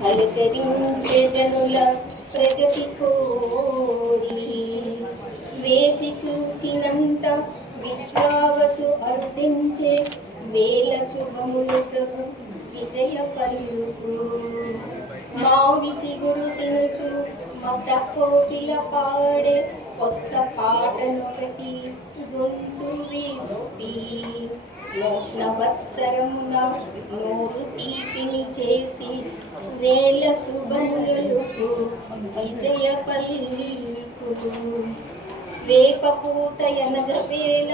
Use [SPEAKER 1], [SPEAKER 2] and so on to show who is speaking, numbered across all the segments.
[SPEAKER 1] పలకరించే జనుల ప్రగతి కోరి వేచి చూచినంత విశ్వావసు అర్పించే వేల శుభములు సభ విజయ పలుకు మావి చిగురు తినుచు మత కోకిల పాడే కొత్త పాటనొకటి గొంతు విప్పి. నవత్సరమున నోరు తీపిని చేసి వేల శుభములకు విజయ పల్కు వేప ఎనగ వేల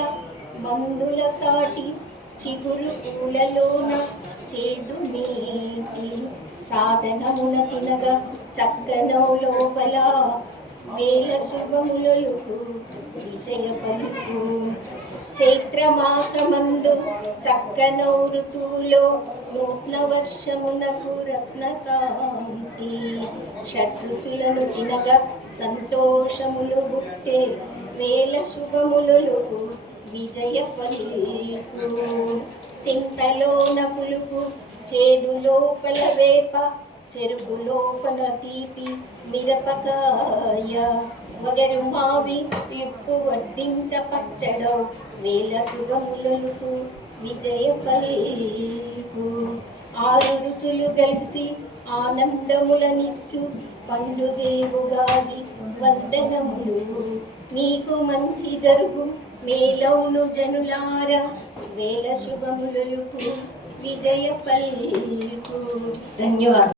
[SPEAKER 1] మందుల సాటి చిగురు పూలలోన చేదు నీటి సాధనమున తినగా చక్కనో లోపల వేల శుభములకు విజయ పలుకు చైత్రమాసమందు చక్కనో ఋతువులో నూత్న వర్షమునకు రత్నకాంతి. షడ్రుచులను తినగా సంతోషములు బుట్టే వేల శుభములు విజయ పలుకు చింతలోన పులుపు చేదు లోపల వేప చెరుగు లోపల తీపి మిరపకాయ. వగరు మావి విప్పు వడ్డించ పచ్చడో వేల శుభములకు విజయ పల్కు ఆరు రుచులు కలిసి ఆనందములనిచ్చు పండు దేవుగాది వందనములు. మీకు మంచి జరుగు మేలౌను జనులారా వేల శుభములకు విజయ పల్కు ధన్యవాదాలు.